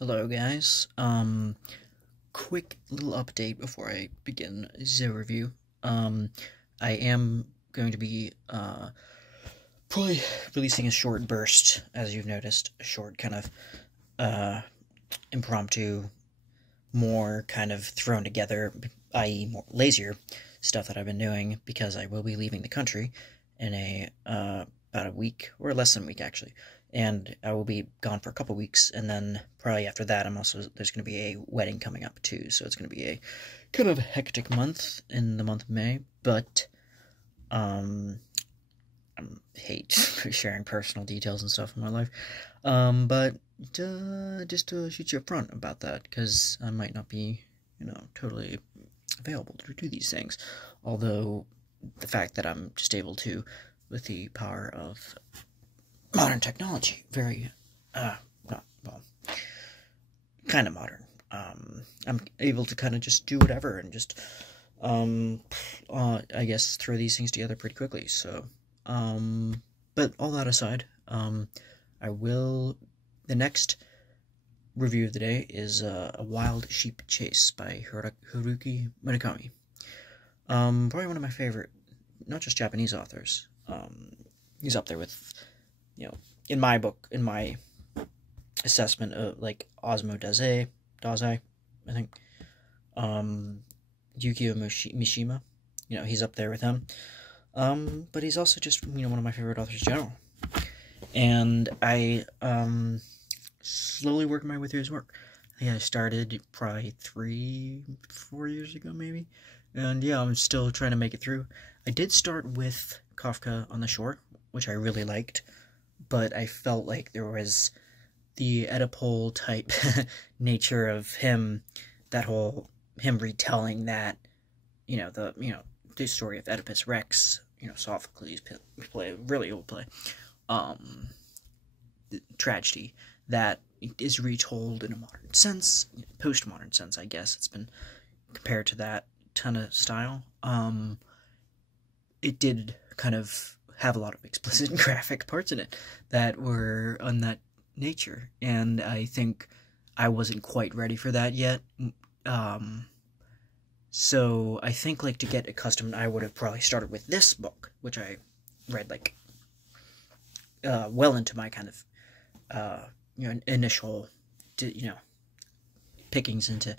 Hello guys, quick little update before I begin the review. I am going to be, probably releasing a short burst, as you've noticed, a short kind of, impromptu, more kind of thrown together, i.e. more lazier stuff that I've been doing, because I will be leaving the country in about a week, or less than a week actually, and I will be gone for a couple weeks, and then probably after that there's going to be a wedding coming up too, so it's going to be a kind of hectic month in the month of May, but, I hate sharing personal details and stuff in my life, but just to shoot you up front about that, because I might not be, totally available to do these things, although the fact that I'm just able to, with the power of modern technology, very, not, well, kind of modern, I'm able to kind of just do whatever and just, I guess throw these things together pretty quickly, so, but all that aside, the next review of the day is, A Wild Sheep Chase by Haruki Murakami. Probably one of my favorite, not just Japanese authors. He's up there with, in my book, in my assessment of, like, Osamu Dazai, I think, Yukio Mishima, he's up there with him, but he's also just, one of my favorite authors in general, and I, slowly working my way through his work. I think I started probably 3-4 years ago, maybe, and yeah, I'm still trying to make it through. I did start with Kafka on the Shore, which I really liked, but I felt like there was the Oedipal type nature of him, him retelling that, the story of Oedipus Rex, Sophocles play, really old play, tragedy, that is retold in a modern sense, postmodern sense, I guess. It's been compared to that kind of style. It did kind of have a lot of explicit and graphic parts in it that were on that nature, and I think I wasn't quite ready for that yet. So I think, like, to get accustomed, I would have probably started with this book, which I read, like, well into my kind of, initial, pickings into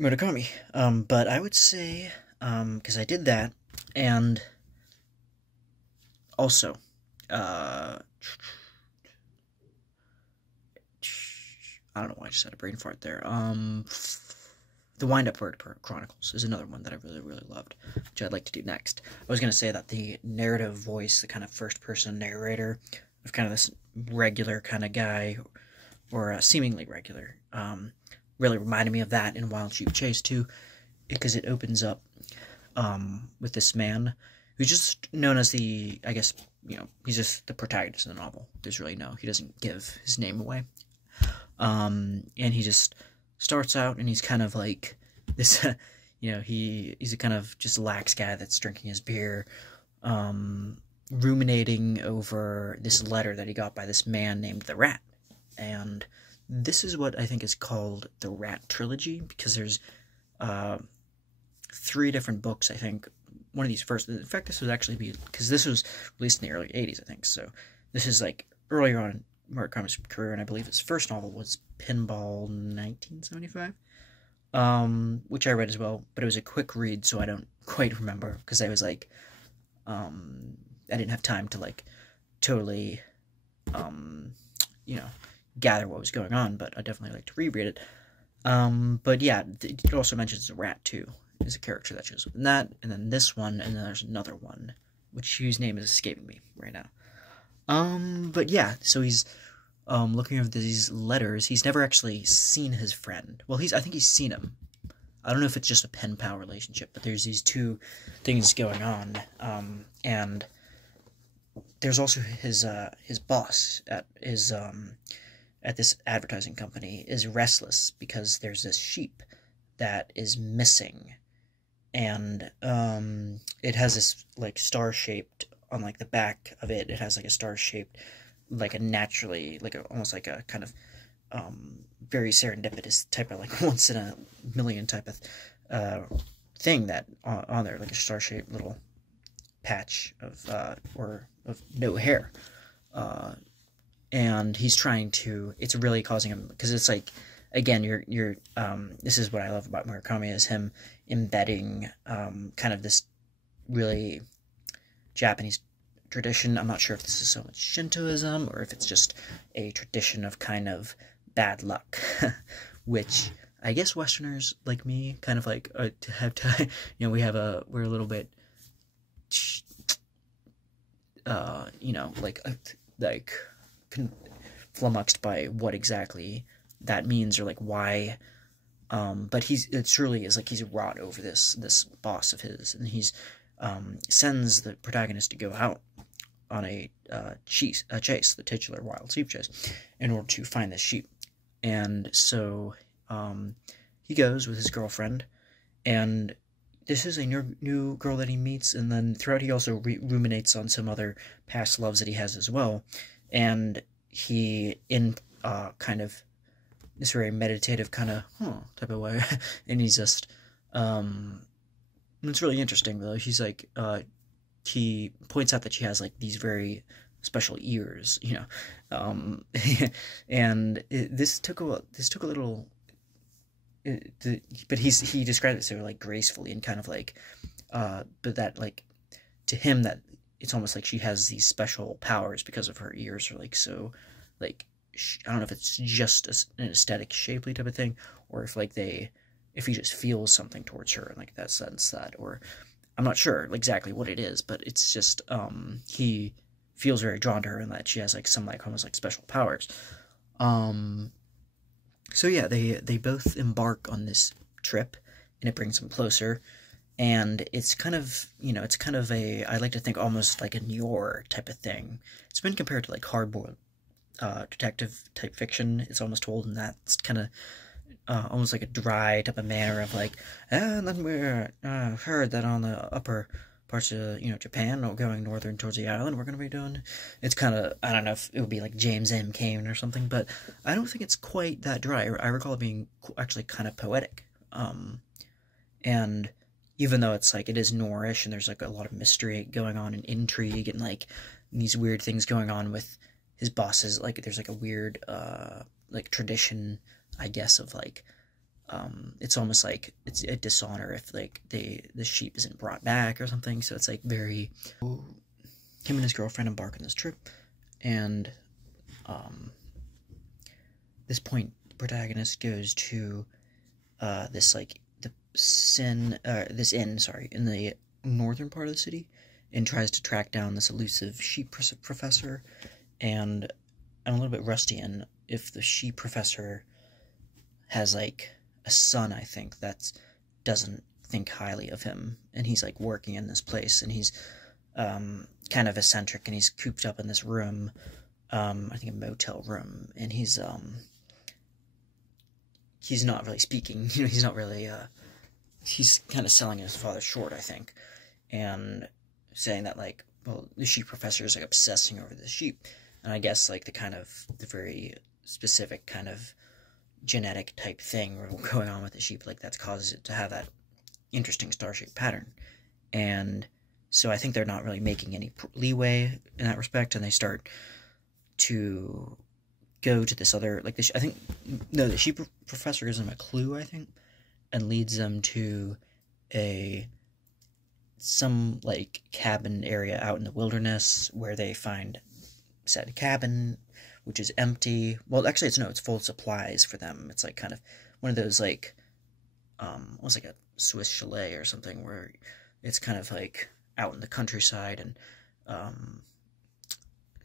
Murakami. But I would say, because I did that, and also, I don't know why I just had a brain fart there. The Wind-Up Bird Chronicles is another one that I really, really loved, which I'd like to do next. I was going to say that the narrative voice, the kind of first-person narrator of kind of this regular kind of guy, or seemingly regular, really reminded me of that in Wild Sheep Chase, too, because it opens up with this man who's just known as the, I guess, he's just the protagonist of the novel. There's really he doesn't give his name away. And he just starts out, and he's kind of like this, he's a kind of just lax guy that's drinking his beer, ruminating over this letter that he got by this man named the Rat. And this is what I think is called the Rat Trilogy, because there's 3 different books, I think. One of these first, in fact, this would actually be, because this was released in the early 80s, I think, so this is, like, earlier on in Murakami's career, and I believe his first novel was Pinball 1975, which I read as well, but it was a quick read, so I don't quite remember, because I was, like, I didn't have time to, like, totally, gather what was going on, but I definitely like to reread it. But yeah, it also mentions the Rat, too, is a character that shows up in that, and then this one, and then there's another one, whose name is escaping me right now. But yeah, so he's, looking over these letters. He's never actually seen his friend. Well, I think he's seen him. I don't know if it's just a pen-pal relationship, but there's these 2 things going on, and there's also his boss at this advertising company is restless because there's this sheep that is missing, and, it has this, like, star-shaped, on, like, the back of it, it has, like, a star-shaped, like, a naturally, like, almost like a kind of, very serendipitous type of, like, once in a million type of thing that on there, like a star-shaped little patch of no hair, and he's trying to. It's really causing him, because it's like, again, you're this is what I love about Murakami, is him embedding kind of this really Japanese tradition. I'm not sure if this is so much Shintoism or if it's just a tradition of kind of bad luck, which I guess Westerners like me kind of like to have to, we're a little bit, like flummoxed by what exactly that means, or like why. But it truly is like he's wrought over this boss of his, and he's sends the protagonist to go out on a chase, the titular wild sheep chase, in order to find this sheep. And so he goes with his girlfriend, and this is a new girl that he meets, and then throughout he also ruminates on some other past loves that he has as well, and he, in kind of this very meditative kind of type of way, and he's just it's really interesting though. He's like he points out that she has like these very special ears, and this took a little. But he described it so like gracefully and kind of like, but that like to him that it's almost like she has these special powers because of her ears, or like so like I don't know if it's just an aesthetic shapely type of thing, or if like if he just feels something towards her in like that sense, that, or I'm not sure exactly what it is, but it's just he feels very drawn to her, and that she has like some like almost like special powers. So yeah, they both embark on this trip, and it brings them closer, and it's kind of, it's kind of I like to think almost like a noir type of thing. It's been compared to like hard-boiled detective type fiction. It's almost told in that it's kind of almost like a dry type of manner of like, and then we heard that on the upper parts of Japan, or going northern towards the island, we're going to be doing. It's kind of, I don't know if it would be like James M. Cain or something, but I don't think it's quite that dry. I recall it being actually kind of poetic, and even though it's like it is noirish and there's like a lot of mystery going on and intrigue and like these weird things going on with his bosses, like there's like a weird like tradition, I guess, of like it's almost like it's a dishonor if like the sheep isn't brought back or something. So it's like very, him and his girlfriend embark on this trip, and this point the protagonist goes to this like this inn, sorry, in the northern part of the city, and tries to track down this elusive sheep professor. And I'm a little bit rusty on if the sheep professor has like a son, I think, that doesn't think highly of him, and he's like working in this place, and he's kind of eccentric, and he's cooped up in this room, I think a motel room, and he's not really speaking, he's not really he's kind of selling his father short, I think, and saying that like, well, the sheep professor is like obsessing over the sheep, and I guess like the very specific kind of genetic type thing going on with the sheep, like that's causes it to have that interesting star-shaped pattern. And so I think they're not really making any leeway in that respect, and they start to go to this other, like I think, no, the sheep professor gives them a clue, I think, and leads them to some like cabin area out in the wilderness, where they find said cabin, which is empty. Well, actually, it's full of supplies for them. It's like kind of one of those like, what's like a Swiss chalet or something, where it's kind of like out in the countryside and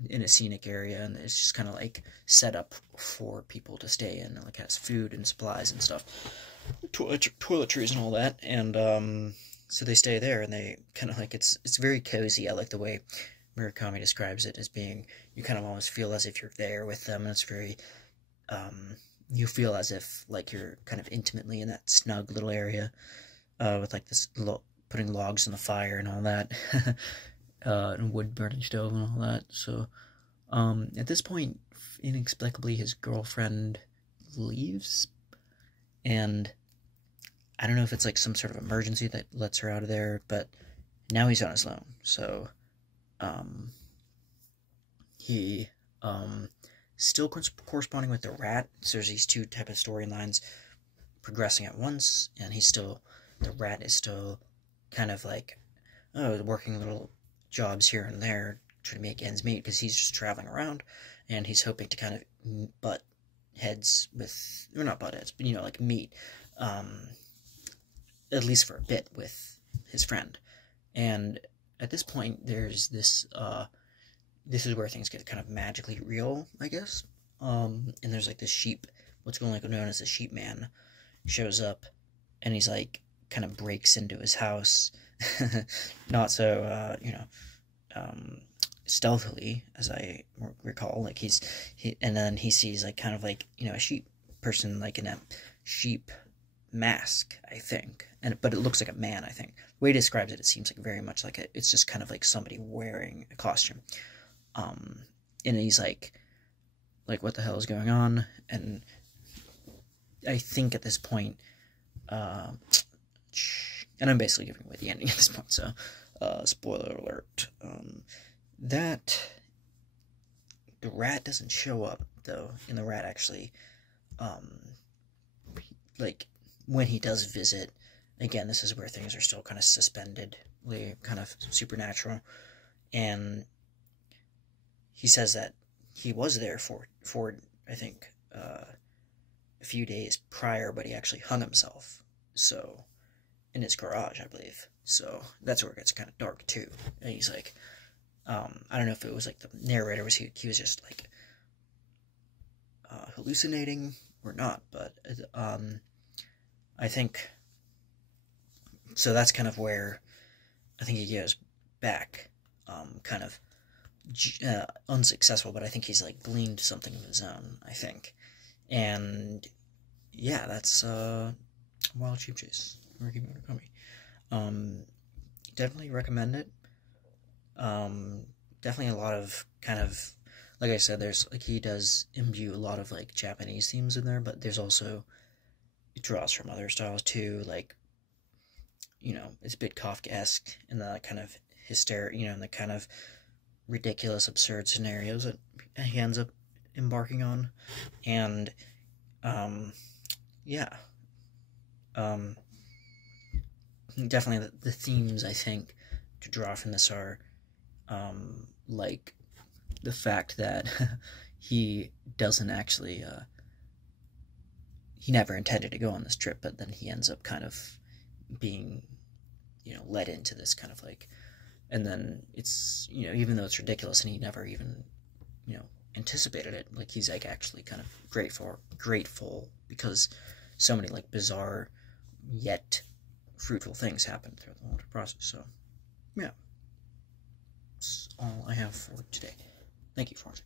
in a scenic area, and it's just kind of like set up for people to stay in, and like has food and supplies and stuff, toiletries and all that, and so they stay there, and they kind of like it's very cozy. I like the way Murakami describes it as being, you kind of almost feel as if you're there with them, and it's very, you feel as if like you're kind of intimately in that snug little area, with like this putting logs on the fire and all that, and wood burning stove and all that. So, at this point, inexplicably, his girlfriend leaves, and I don't know if it's like some sort of emergency that lets her out of there, but now he's on his own. So he still corresponding with the rat. So there's these two type of storylines progressing at once, and the rat is still kind of like, working little jobs here and there, trying to make ends meet, because he's just traveling around, and he's hoping to kind of butt heads with, or not butt heads, but, like meet, at least for a bit, with his friend. And at this point, there's this, this is where things get kind of magically real, I guess. And there's like this sheep, what's going to known as the sheep man, shows up, and he's like, kind of breaks into his house, not so, stealthily, as I recall. Like and then he sees like kind of like, a sheep person, like in a sheep mask, I think, but it looks like a man, I think. The way he describes it, it seems like very much like it's just kind of like somebody wearing a costume. And he's like, what the hell is going on? And I think at this point, and I'm basically giving away the ending at this point, so, spoiler alert, that the rat doesn't show up, though, and the rat actually, when he does visit, again, this is where things are still kind of suspended, kind of supernatural, and he says that he was there for I think, a few days prior, but he actually hung himself, so, in his garage, I believe. So that's where it gets kind of dark too. And he's like, I don't know if it was like the narrator was he was just like hallucinating or not, but I think so. That's kind of where I think he goes back, kind of unsuccessful, but I think he's like gleaned something of his own, I think. And yeah, that's Wild Sheep Chase, Haruki Murakami. Definitely recommend it. Definitely a lot of kind of, like I said, there's like, he does imbue a lot of like Japanese themes in there, but there's also, it draws from other styles too, like, it's a bit Kafkaesque in the kind of hysteria, in the kind of ridiculous, absurd scenarios that he ends up embarking on. And yeah, definitely the themes I think to draw from this are like the fact that he doesn't actually he never intended to go on this trip, but then he ends up kind of being led into this kind of like, and then it's even though it's ridiculous and he never even anticipated it, like he's like actually kind of grateful because so many like bizarre yet fruitful things happen through the whole process. So yeah, that's all I have for today. Thank you for watching.